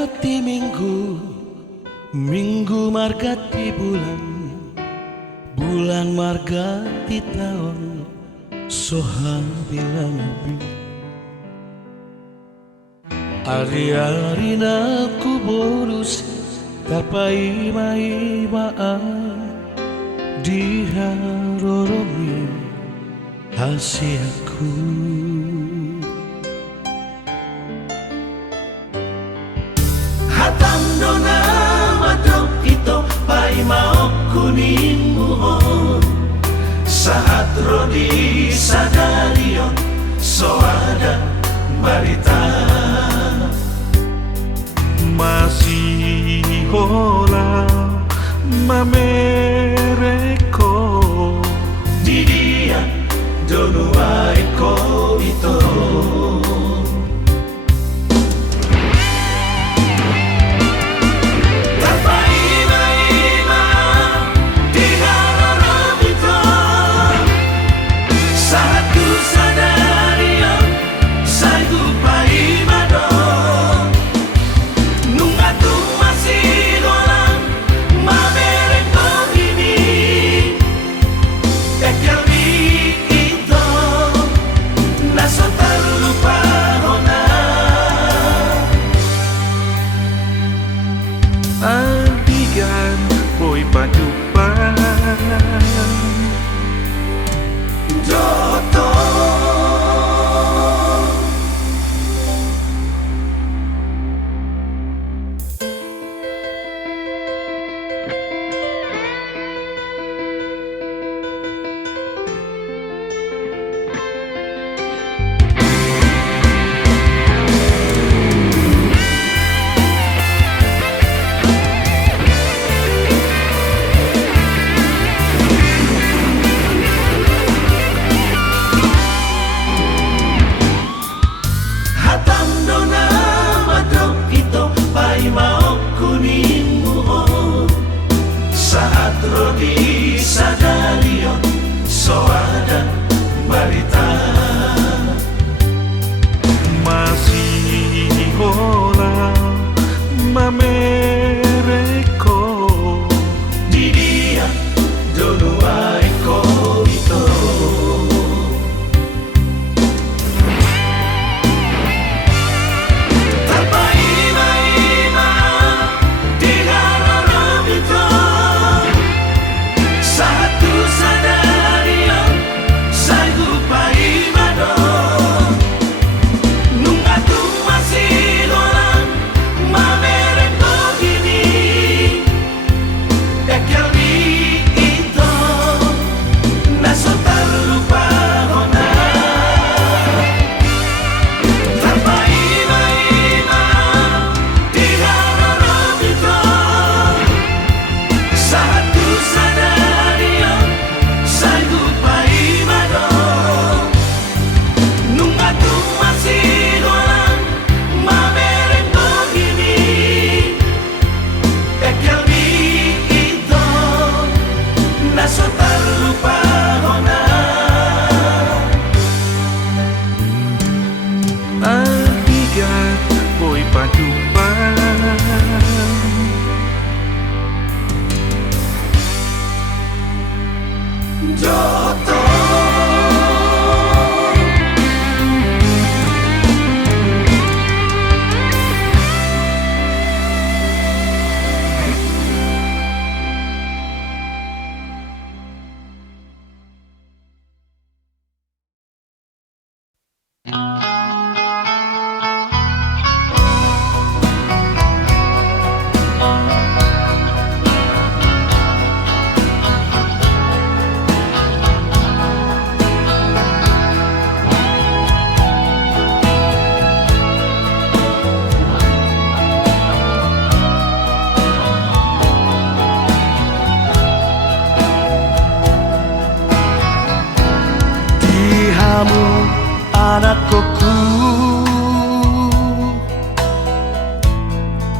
margati minggu, minggu margati bulan, bulan margati tahun, soha bilang ubi. Ari-ari naku bolus tapai mai-maan diharoromi hasiaku. Hatam dona madok ito pai mau kuning muhon saat rodi sadarion soada barita masih hola mamereko di dia donua eko itu. Antigan boy padupan Joto rodi sadalion soada barita masih hola mamereko di dia donua eko itu. boy padupan Joto kamu anakku,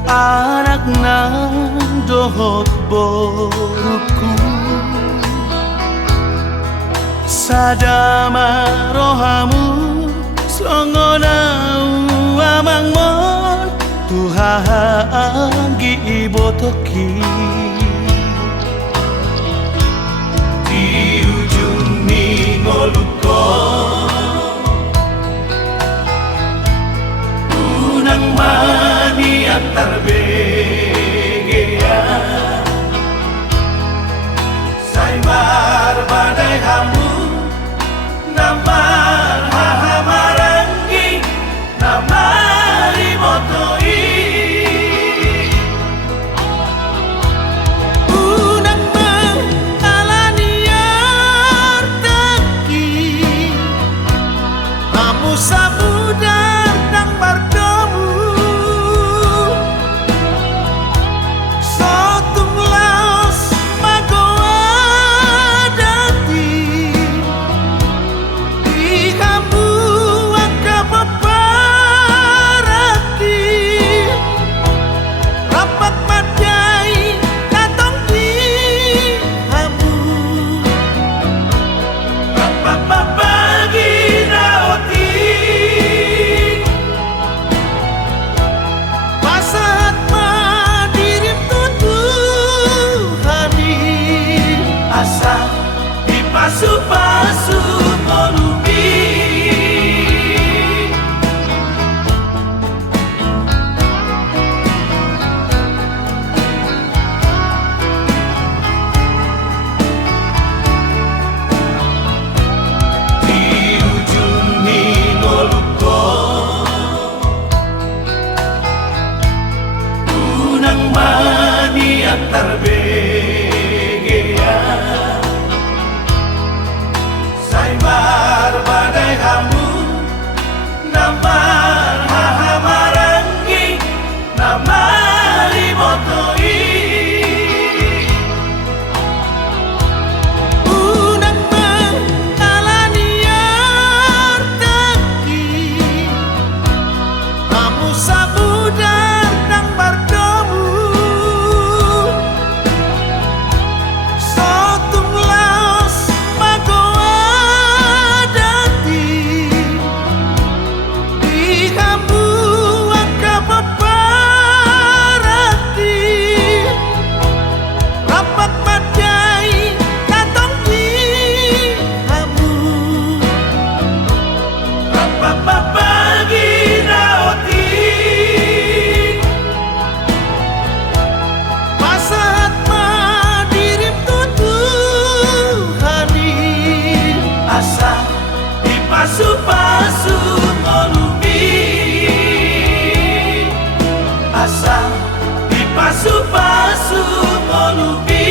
anak nang dohot boruku, sadama rohamu songonau amang mon Tuhan gi ibotoki di ujung ningoluko unang mani antar begea saimar badai hamu namar hahamarangi namari motoi unang mengalaniar teki kamu samudar nang bardomu sotung laos magoa dati di kamu angka paparaki rapat madai datang di kamu rapat papagi naoti pasat madirim tutuhani asa dipasu-pasu ngolumi di ujung ningoluko unang mani antar begea saimar badai hamu namar hahamarangi namari motoi unang mengalaniar teki kamu samudar nang bardomu sotung laos magoa dati di kamu angka paparati rapat madai datang di kamu rapat papagi naoti pasat madirim tutuhani asa dipasu-pasu ngolumi asa dipasu-pasu ngolumi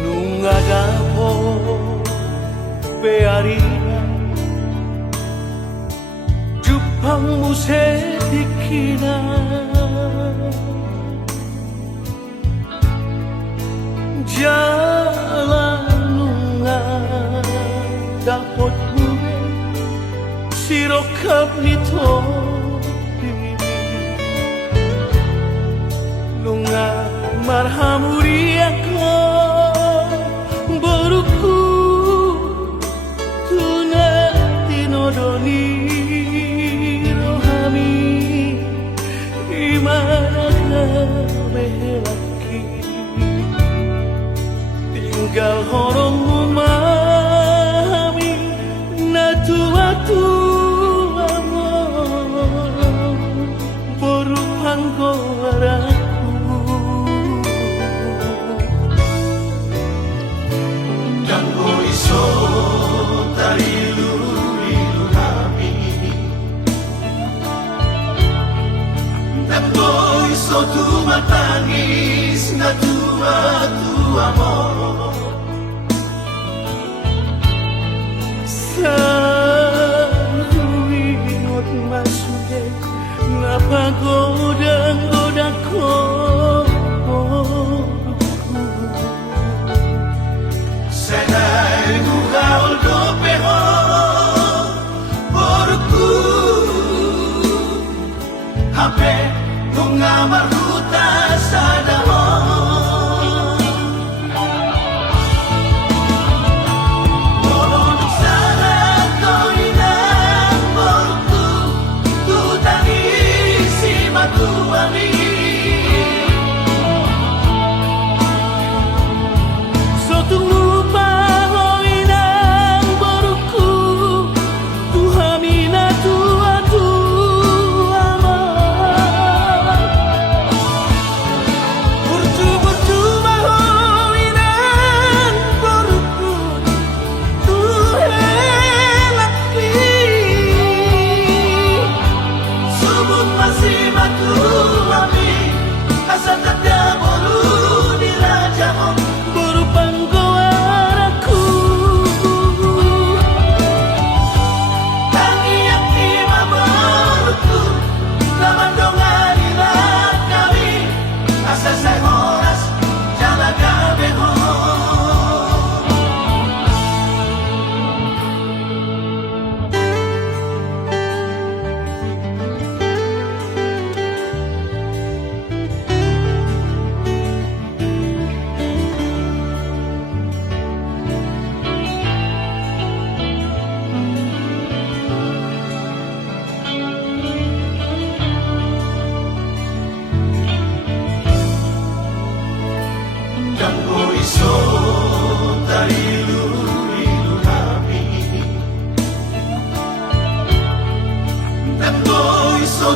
nungadapo bearina jupang musedikina jalan nunga dapot gue sirokap nito nunga marhamuri ako boruku tuna tinodoni rohami imana laki tinggal horong memahami natua-tua boruhan koaraku Danggo iso tarilu-rilu kami Danggo iso tumatani tu amor. Saluingot masude napagoda-goda ko. Senai gugaul do peho porku hape tunga maruta sadamo.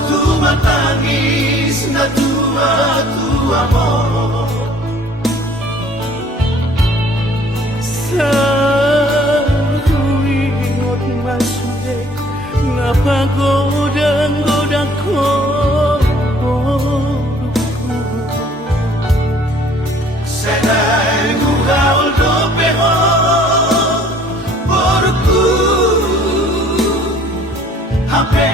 Tu matangis na tua tu amor. Saluingot masude napagoda-goda ko. Senai gugaul do peho porku hape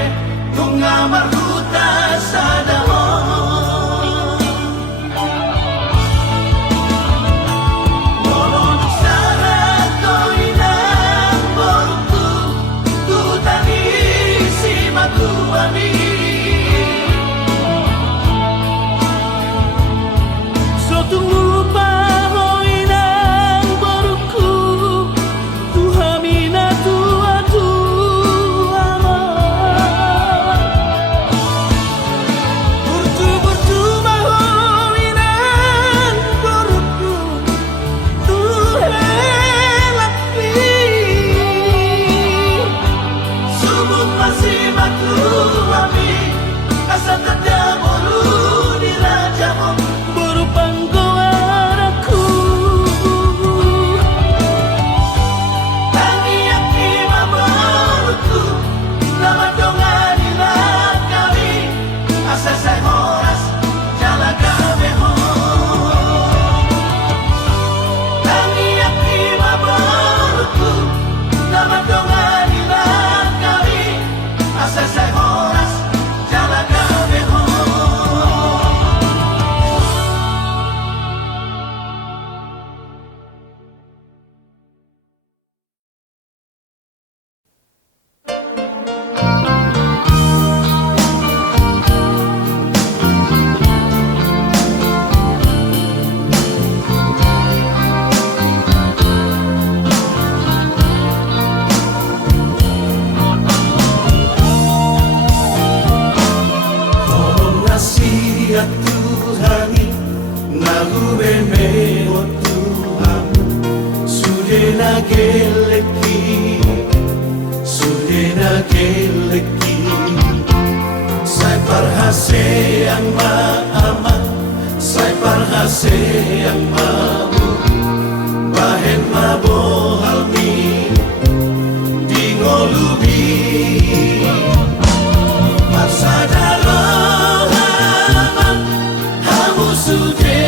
tunga maruta sadamo. Molon sarat ko inang porku tu tanisi matu ami. So tunggu paho inang baruku tu hamina tu atu amar. Bertu maho inang baruku tu helapi. Subuk masih matu ami asa tanda bolu di rajamu. Tuhani nagube me o Tuhan sudena geleki sai parhase yang maaman sai parhase yang mabu bahen mabohalmi dingolubi Masadalo hamu sude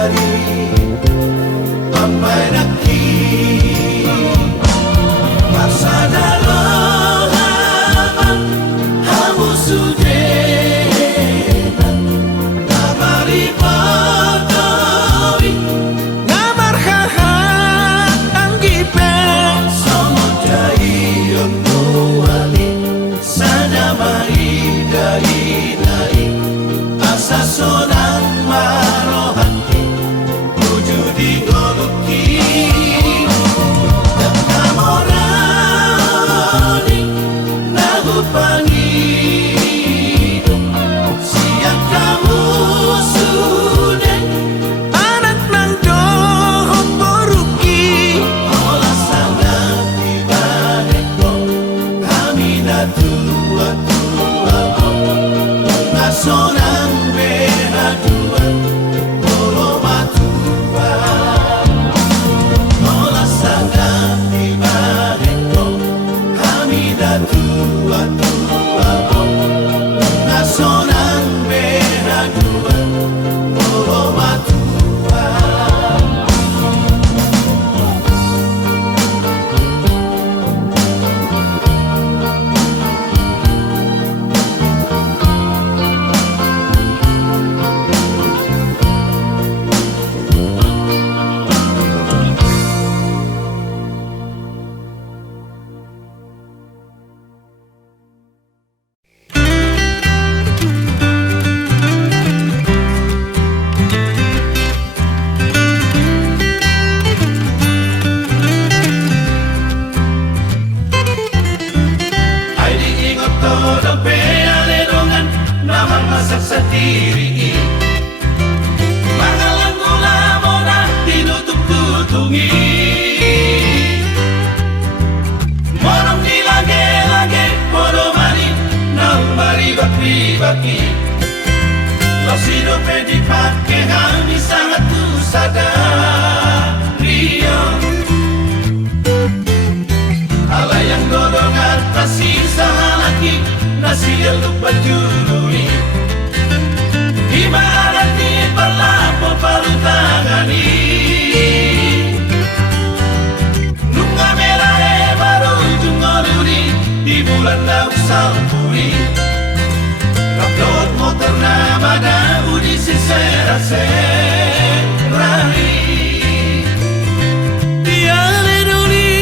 dari Pampai Naki Marsada lohaman Hamu sudena Namari potowi Ngamar haha anggipe Somodai yonuali Sadamai dai Asa sonang marohati Wujudi ngoluki Namorani Nagupangido Siang kamu sudah anak nang dohong boruki Olah sangat ibadeko Kami tua-tua Sonang behadua Polo matua Olah sangat ibadeko Kami tua-tua Sonang behadua Polo matua Masak sendiri Mangalang gula mona Tinutup-tutungi Morong di lage-lage Podo mani Nang baribak-ribaki Losido pedi pake Kami sangat tu sadari Alayang godong atas sisa lagi Nasi eluk bajului Imarati berlapo palu tangani Nunga merah baru jungoluri Di bulan daun sampuri Rapdot motor nama daun di sisera-serari Tiale doli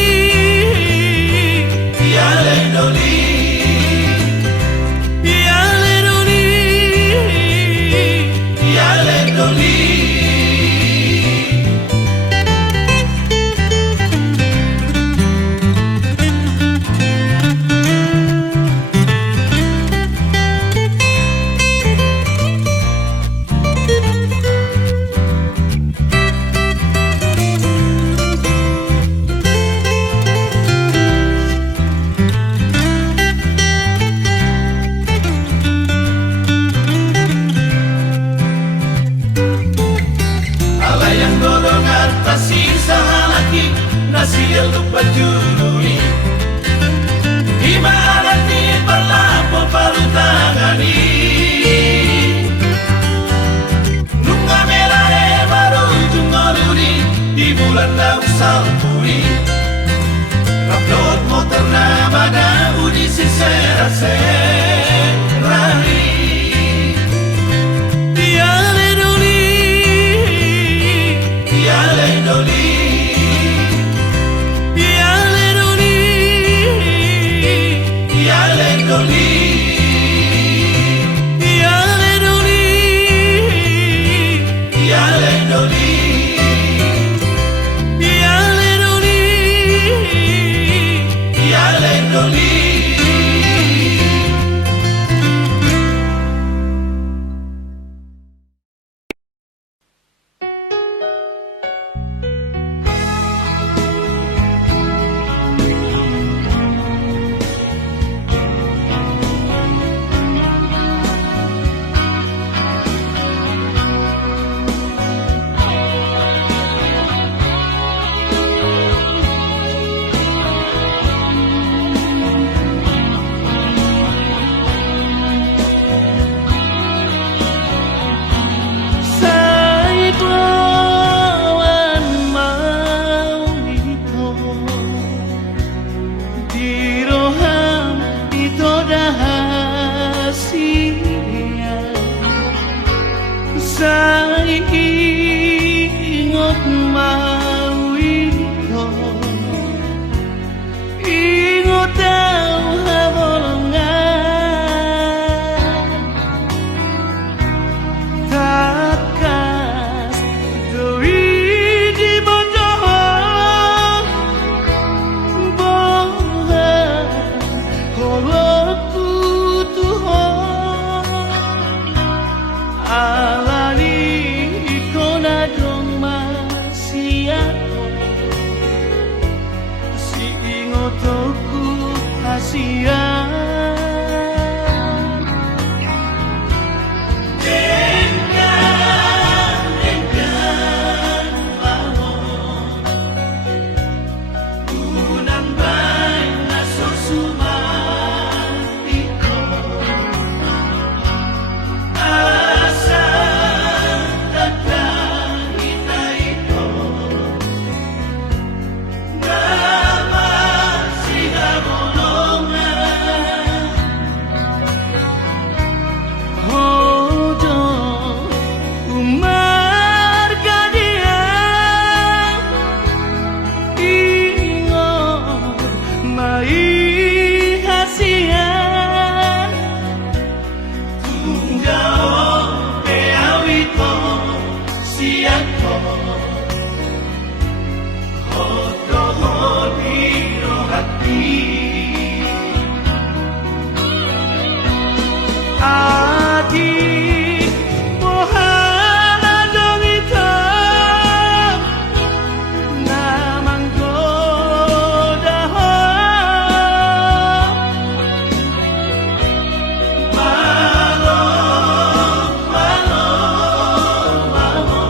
Tiale doli Tiale doli Tiale doli Nasi eluk bajului Imarati berlapo palu tangani Nunga merah baru jungoluri Di bulan daun sampuri Rapdot motor nama daun di sisera-serari Tiale doli Tiale doli Tiale doli Saingot mawito ingot daw habolongan takas doi di bodoh boha kolotku tuhan alani ikona dong masiato si ingotoku hasia Adik mohana dong itu namang godaho malo malo malo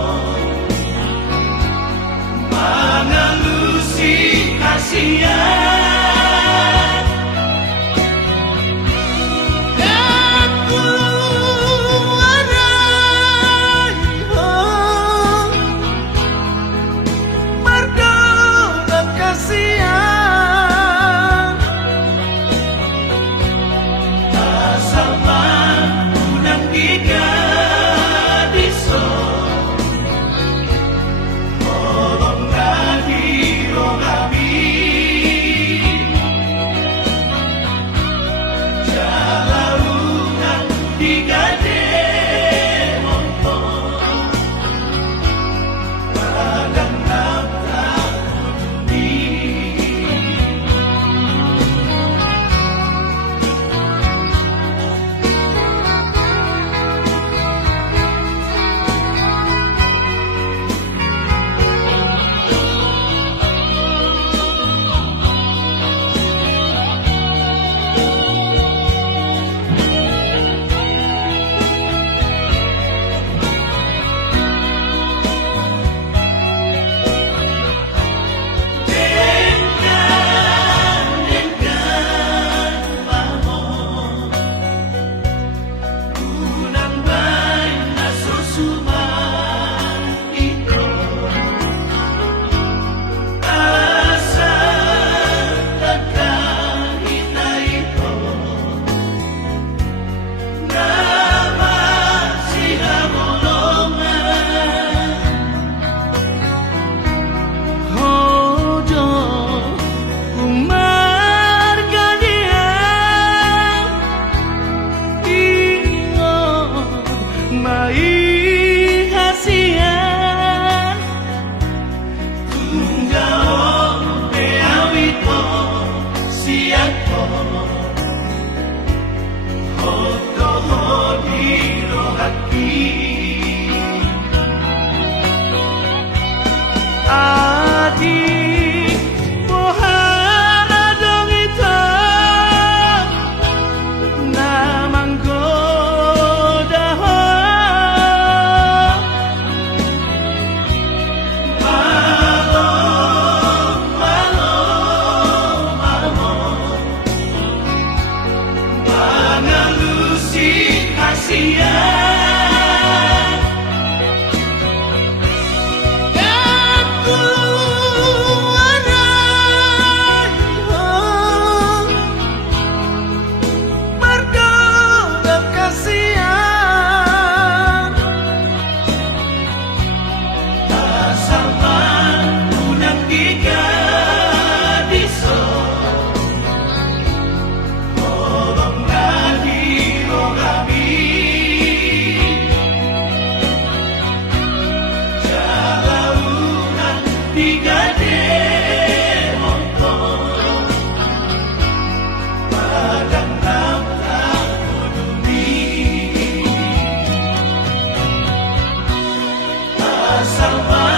sama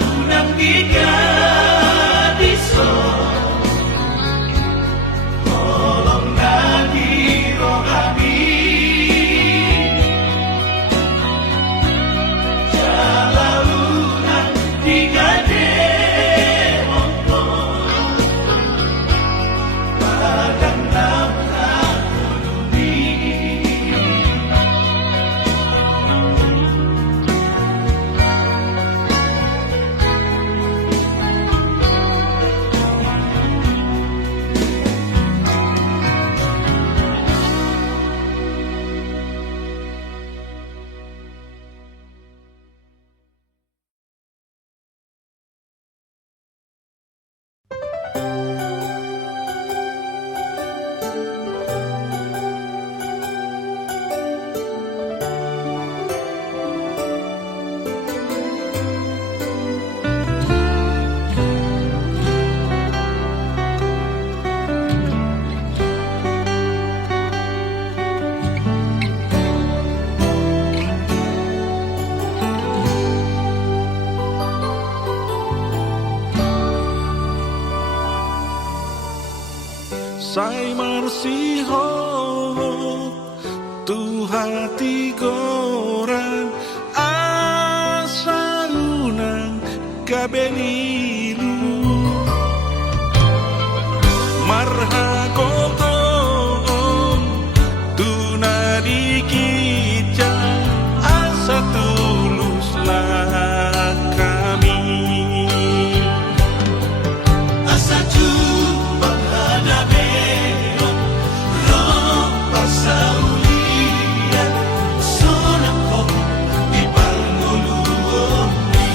unang tiga diso tolong nadi rohani jalan unang tiga demongko padang nafkah kuluni Sai marsiho tu hati goran asa unang kabenilu marhakoton tu nadikica asa tuluslah kami asa jumpa hadapi pasaulian sonako di palnguluoni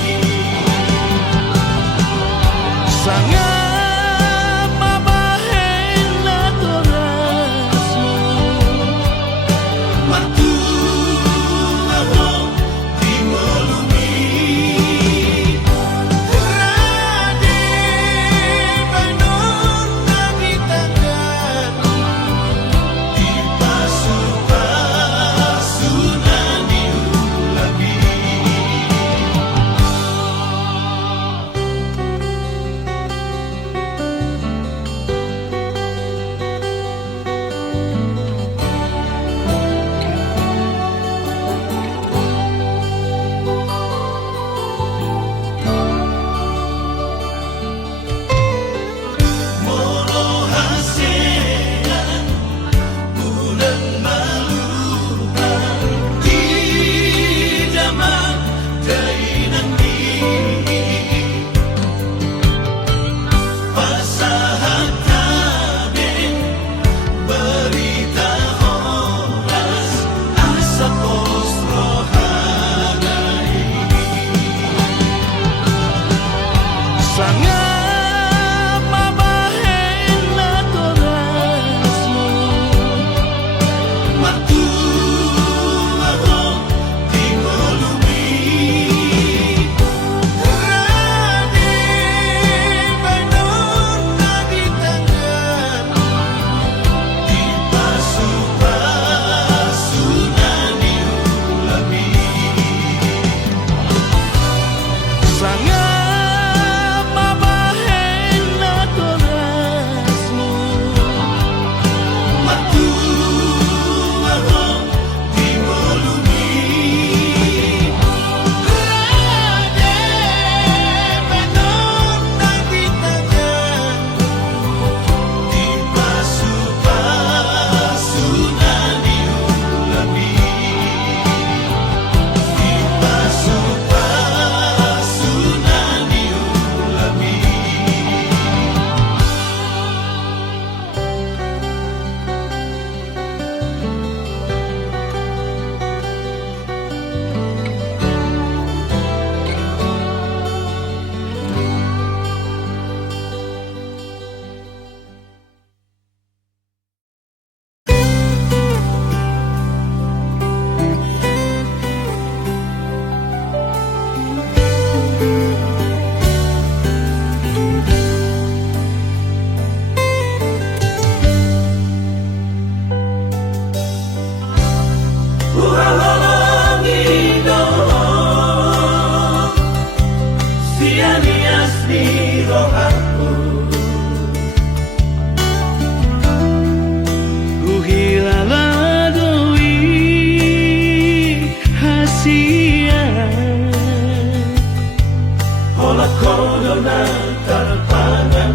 Ola kono na tarpangan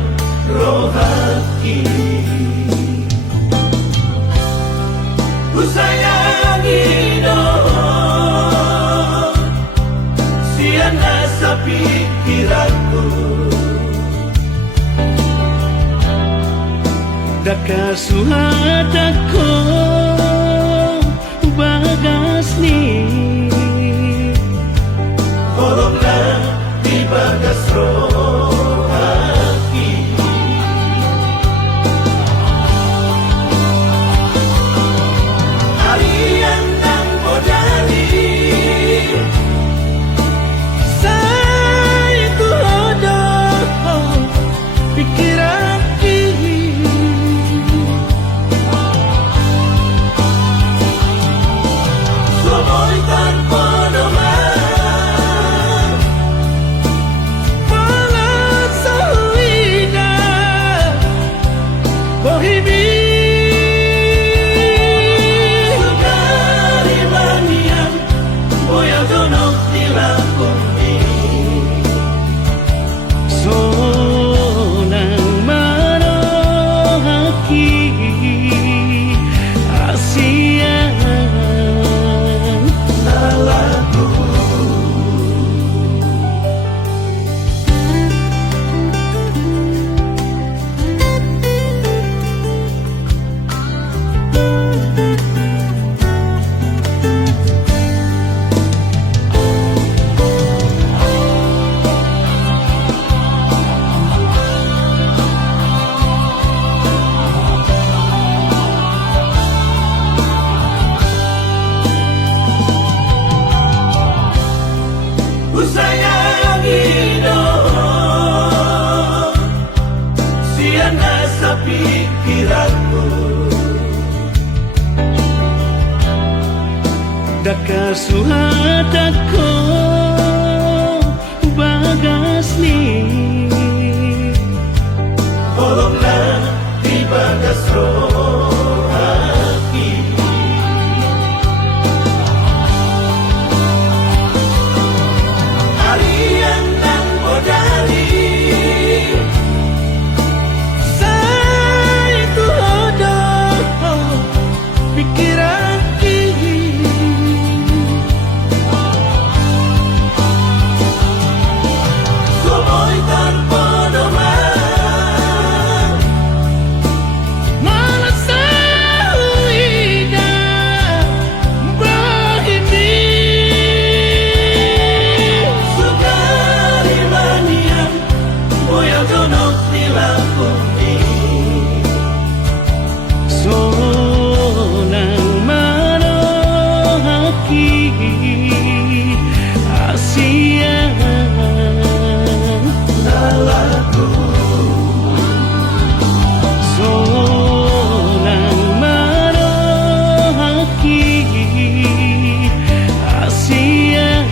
rohaki Usayangi no Siana sa pikiranku Dakasuhat ako bagas ni Horong na di bagas rohaki Harian ng modali sa ituhodo pikiran Somoy tanpa naman Palat sa huwida Bohimi Sukari manian Boya donok nila kumbi Sonang marohaki Asian Nalaku Usayangi no Siana sa pikiranku Dakasuhat ako bagas ni Horong na di bagas rohaki Harian ng modali sa ituhodo pikiran Somoy tanpa naman Malat sa huwida Bohimi Sukari manian Boya donok nila kumbi Sonang marohaki Asian Nalaku Sonang marohaki Asian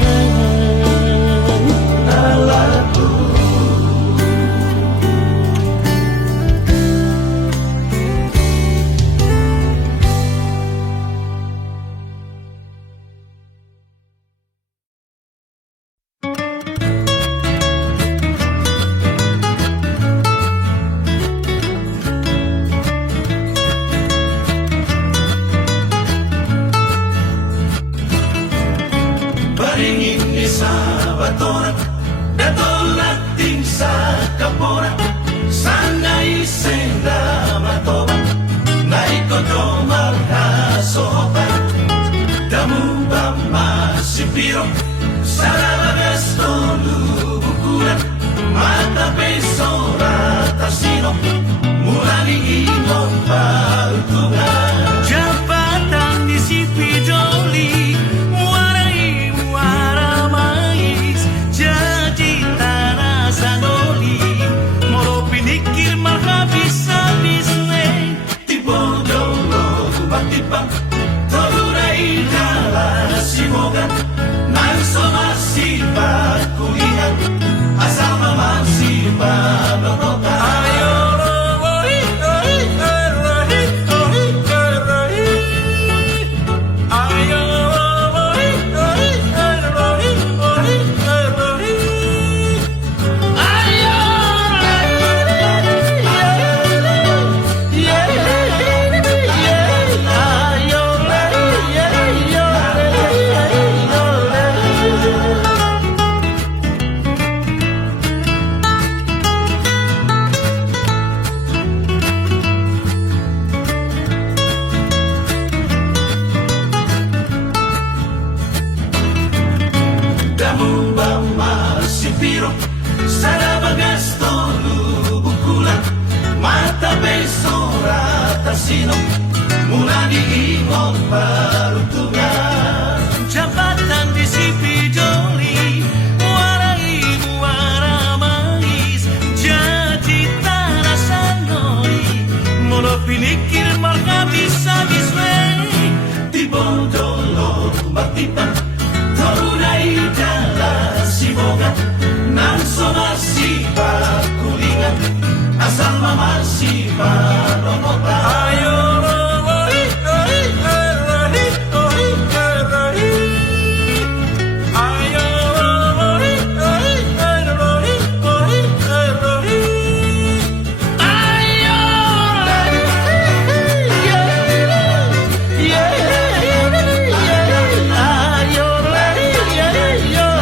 Nalaku Paringin ni sa batoran Datolating sa kaporan Sana isenda matoban Na ikodo marhasopan Damu ba masipiro Sa labagas to lubukuran Mata pesora tasino Mula liinom pautungan Jabatan di sipi joli Muarai muara mais Jadi tanah sanoli Moro pinikir malhabis-habis Tibodo batipang Torurai dala simogan Nang somasipat kulihan Asal mamasipat piro Sada bagasto lubuk kulang Mata besora tersino Mula diingon peruntungan Jabatan di Sipijoli, warai muara mais, jadi tanah sanoi, molo pinikir marga bisa bisway. Tibondolo batipan Torunai jalan si boga Nang somasi kulingan Asal mamasi paronota Ayo lori, lori, lori, lori, lori. Ayo lori, lori, lori, lori, lori. Ayo lori, yeah, yeah, yeah. Ayo lori, yeah, yeah, yeah.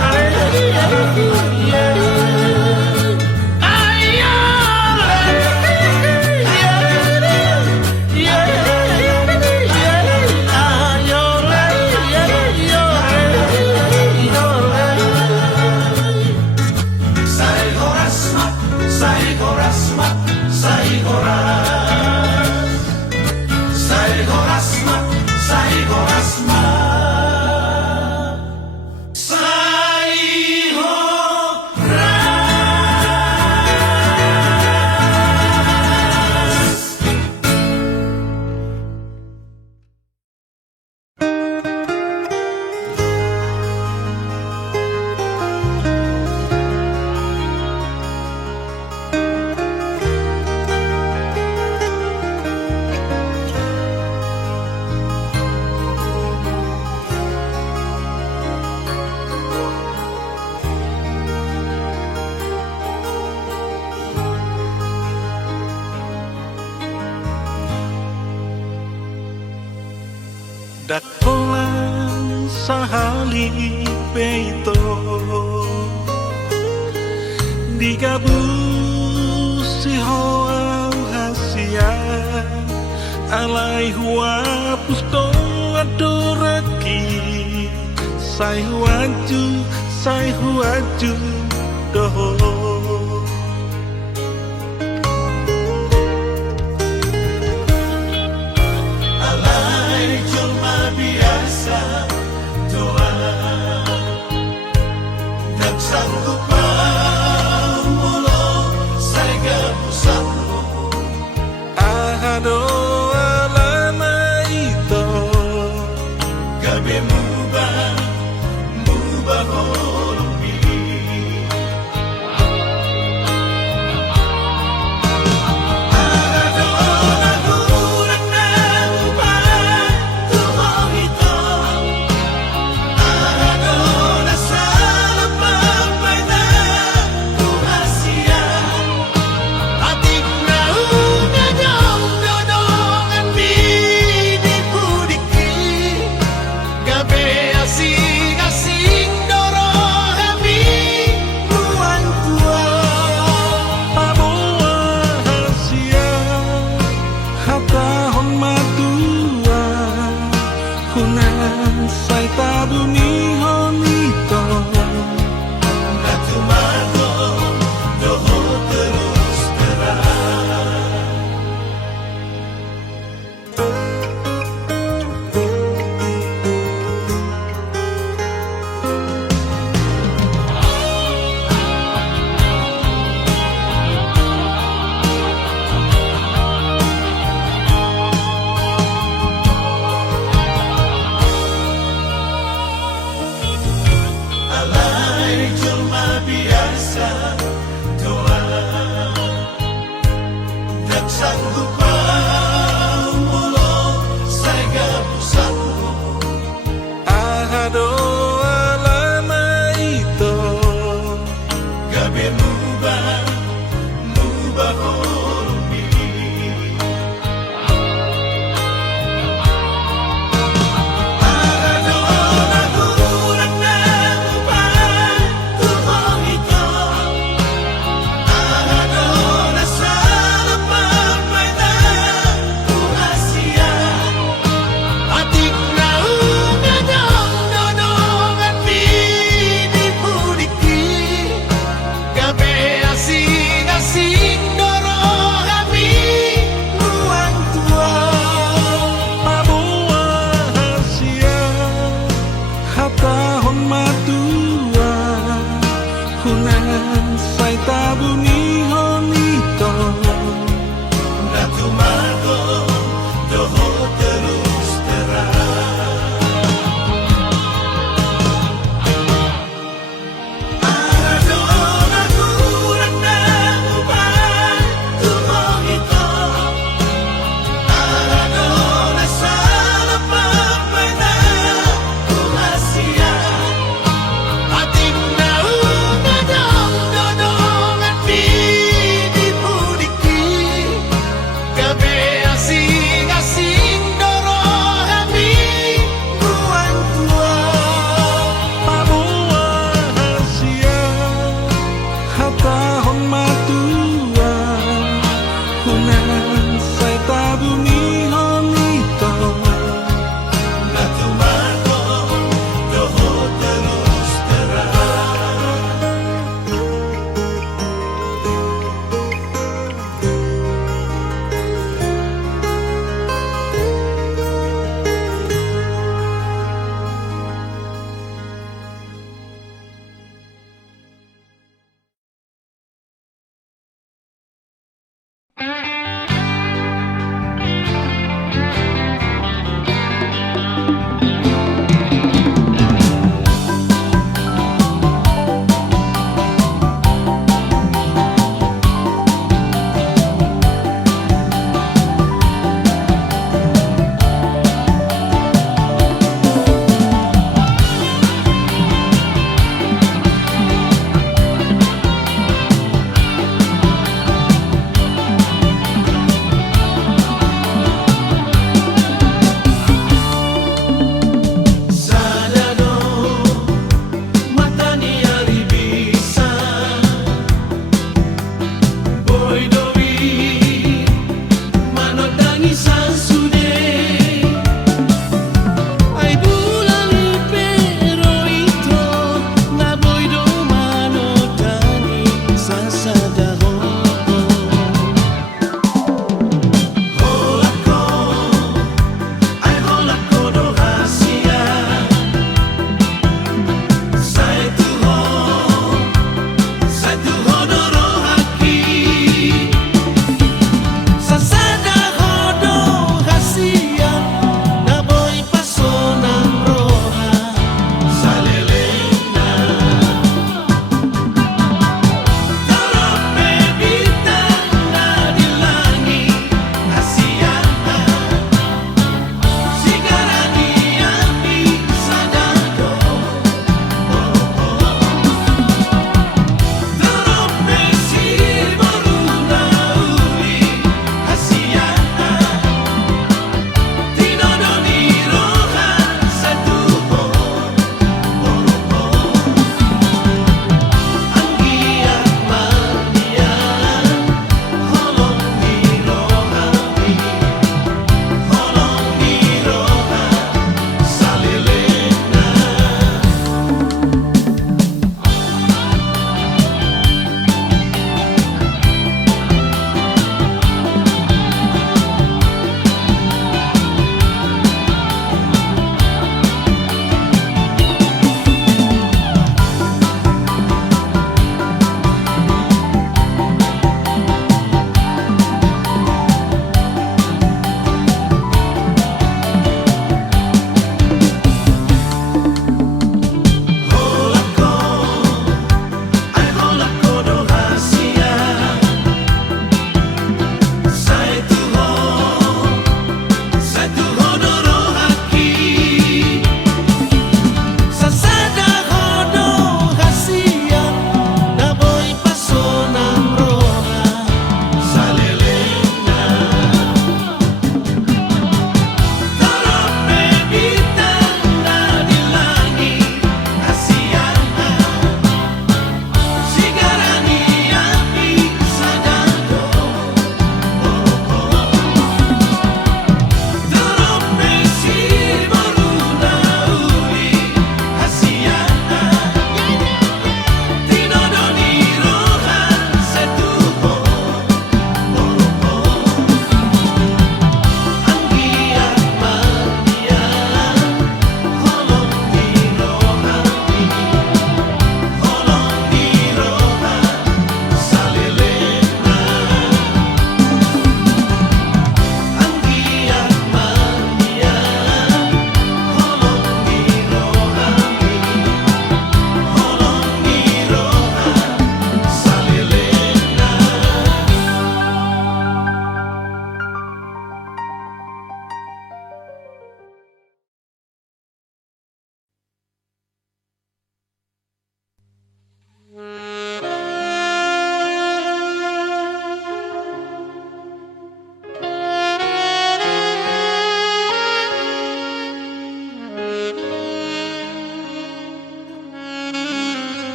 Dakolan sahali peito Digabu si hoa hasia Alai hua pusto adoraki Sai huaju doho biasa doa tak sanggup pamulo saya pusatmu Ahado alana ito gabe mubah holumbi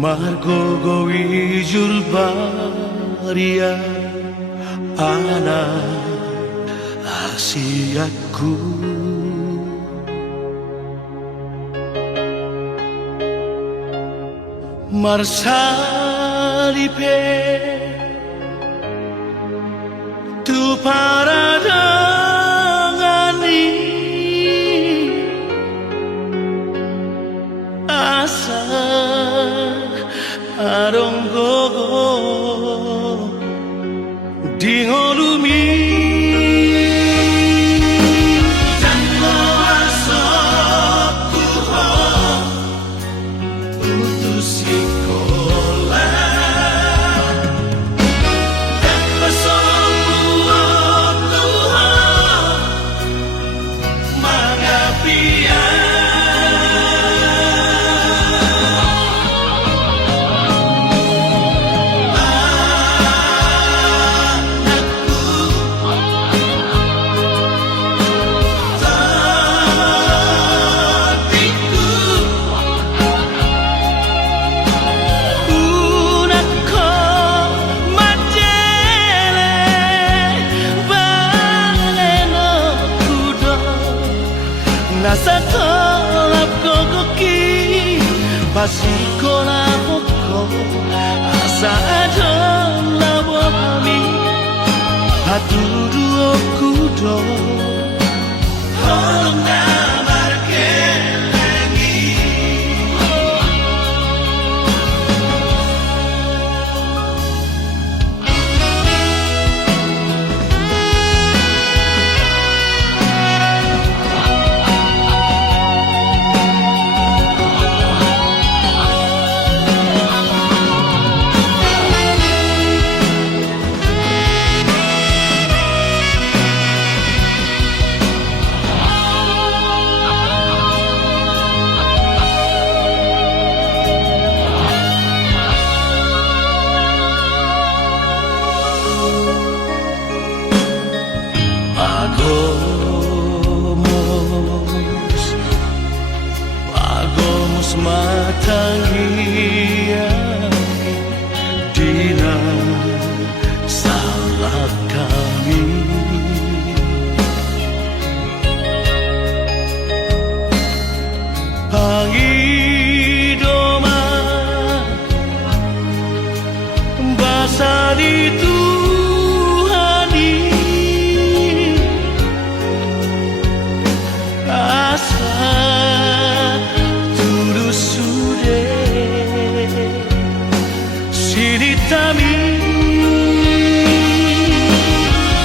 Margo gowijul baria ana asiatku Marsalipe tu paradangani asa aronggogo dingolumi jango asokku putus sekolah dan pesokku mangapia Nasa tolap kokoki Basiko na poko Asa adon labo kami Hatudu okudo Holong na markelengi Pagomos matangia Dina salah kami Pangidoma Basa itu Siritami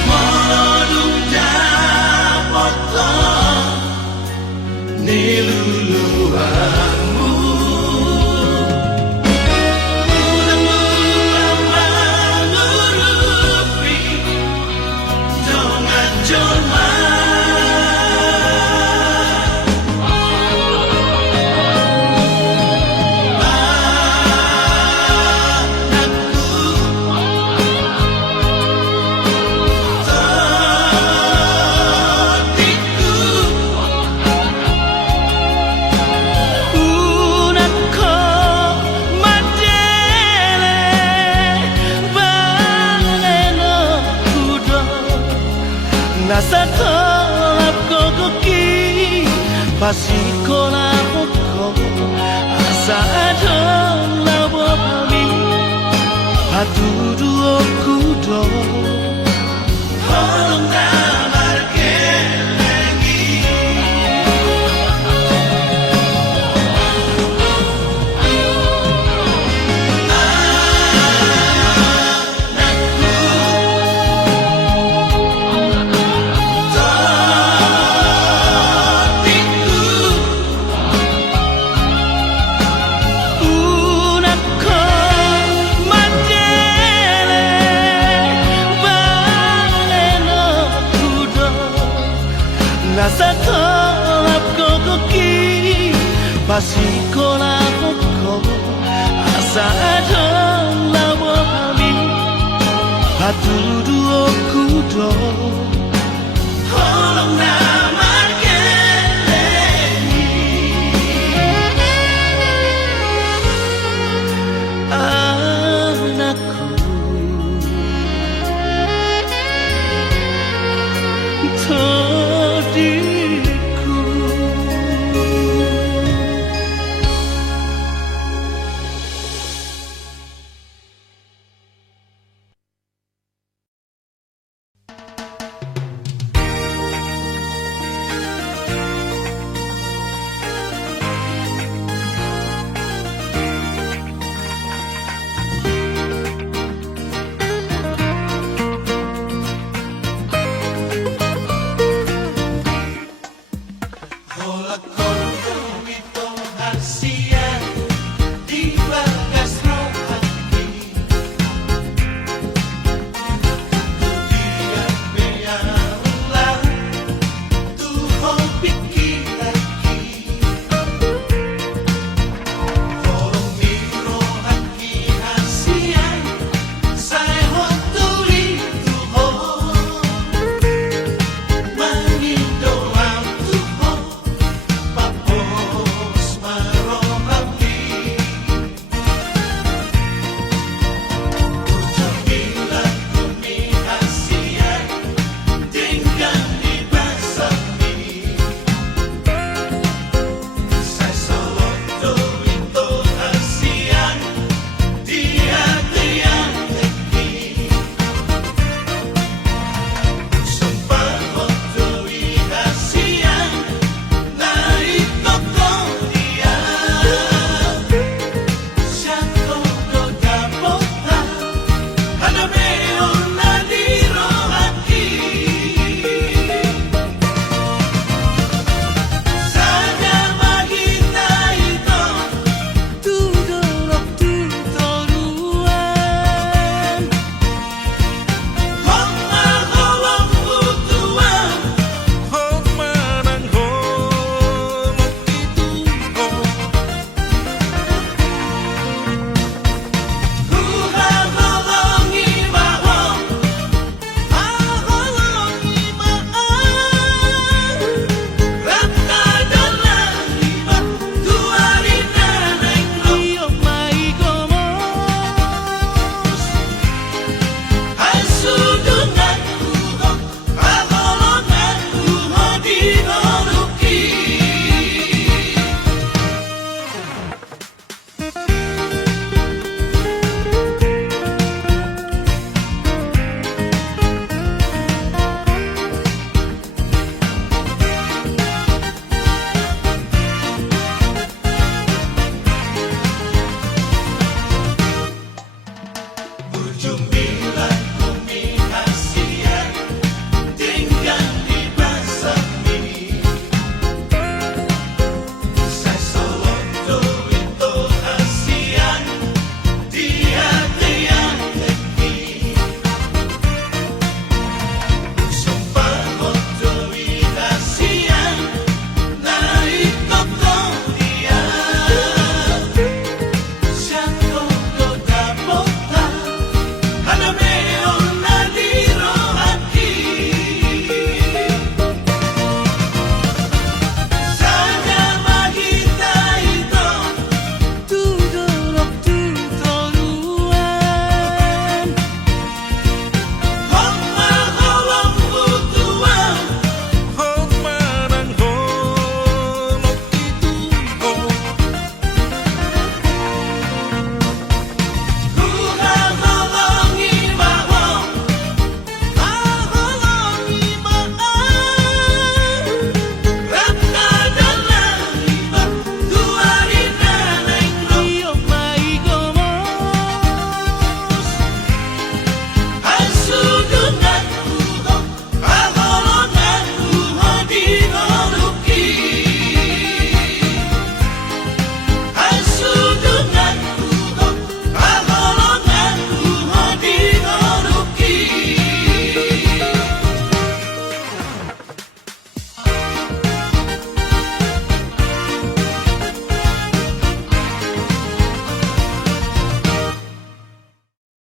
Molodum dapotong Niluluanmu Mula-mula mengurupi Jongan-jongan Nasa tolap kokoki Basiko na poko Asa adon labo kami Hatudu okudo Holong na markelengi Nasa tolap kokoki Basiko na poko Asa adon labo kami Hatudu okudo Holong na